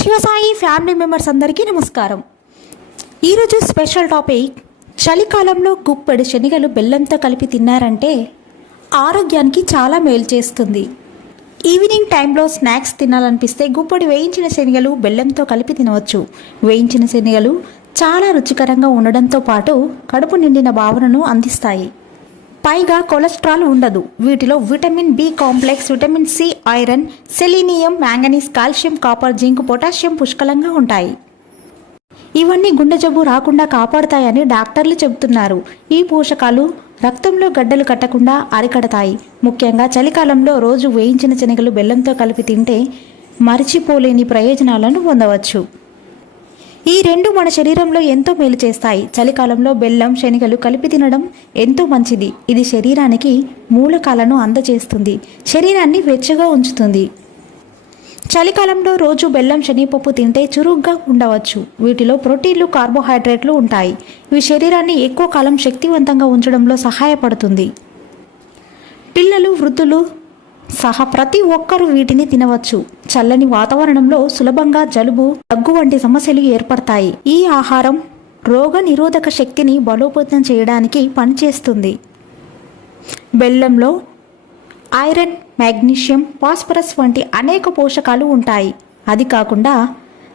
Shivasai family members అందరికీ నమస్కారం. ఈరోజు స్పెషల్ టాపిక్ చలికాలంలో గుప్పెడు శనగలు బెల్లంతో కలిపి తిన్నారంటే ఆరోగ్యానికి చాలా మేలు చేస్తుంది. ఈవినింగ్ టైంలో స్నాక్స్ తినాలనిపిస్తే గుప్పడి వేయించిన శనగలు బెల్లంతో కలిపి తినవచ్చు. వేయించిన శనగలు చాలా రుచికరంగా ఉండడంతో పాటు కడుపు నిండిన భావనను అందిస్తాయి. పైగా కొలెస్ట్రాల్ ఉండదు. వీటిలో vitamin B complex vitamin C iron selenium manganese calcium copper zinc potassium పుష్కలంగా ఉంటాయి. ఇవన్నీ గుండె జబ్బు రాకుండా కాపాడుతాయని డాక్టర్లు చెబుతున్నారు. ఈ పోషకాలు రక్తంలో గడ్డలు కట్టకుండా అరికడతాయి. ముఖ్యంగా చలికాలంలో రోజు వేయించిన శనగలు బెల్లంతో కలిపి తింటే మరిచిపోలేని ప్రయోజనాలను పొందవచ్చు. ఈ రెండు మన శరీరంలో ఎంతో మేలు చేస్తాయి. చలికాలంలో బెల్లం శనగలు కలిపి తినడం ఎంతో మంచిది. ఇది శరీరానికి మూలకాలను అందజేస్తుంది. శరీరాన్ని వెచ్చగా ఉంచుతుంది. చలికాలంలో రోజు బెల్లం శనగపప్పు తింటే చురుగ్గా ఉండవచ్చు. వీటిలో ప్రోటీన్లు కార్బోహైడ్రేట్లు ఉంటాయి. ఇవి శరీరాన్ని ఎక్కువ కాలం శక్తివంతంగా ఉంచడంలో సహాయపడుతుంది. పిల్లలు వృద్ధులు సహా ప్రతి ఒక్కరూ వీటిని తినవచ్చు. చల్లని వాతావరణంలో సులభంగా జలుబు దగ్గు వంటి సమస్యలు ఏర్పడతాయి. ఈ ఆహారం రోగ నిరోధక శక్తిని బలోపేతం చేయడానికి పనిచేస్తుంది. బెల్లంలో ఐరన్ మ్యాగ్నీషియం ఫాస్ఫరస్ వంటి అనేక పోషకాలు ఉంటాయి. అది కాకుండా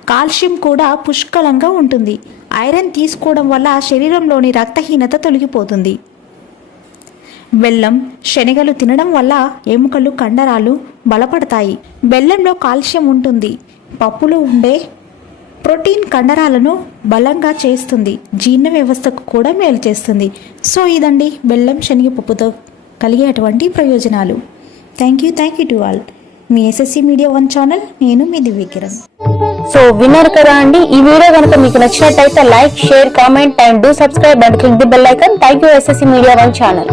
కాల్షియం కూడా పుష్కలంగా ఉంటుంది. ఐరన్ తీసుకోవడం వల్ల శరీరంలోని రక్తహీనత తొలగిపోతుంది. బెల్లం శనగలు తినడం వల్ల ఎముకలు కండరాలు బలపడతాయి. బెల్లంలో కాల్షియం ఉంటుంది. పప్పులో ఉండే ప్రోటీన్ కండరాలను బలంగా చేస్తుంది. జీర్ణ వ్యవస్థకు కూడా మేలు చేస్తుంది. సో ఇదండి బెల్లం శనగపప్పుతో కలిగేటువంటి ప్రయోజనాలు. Thank you thank you to all. Me SSC media one channel నేను మీ దివ్యకిరణ్ సో విన్నారు కదా అండి? ఈ వీడియో కనుక మీకు నచ్చినట్టయితే like share comment and do subscribe and click the bell icon. Thank you SSC media one channel.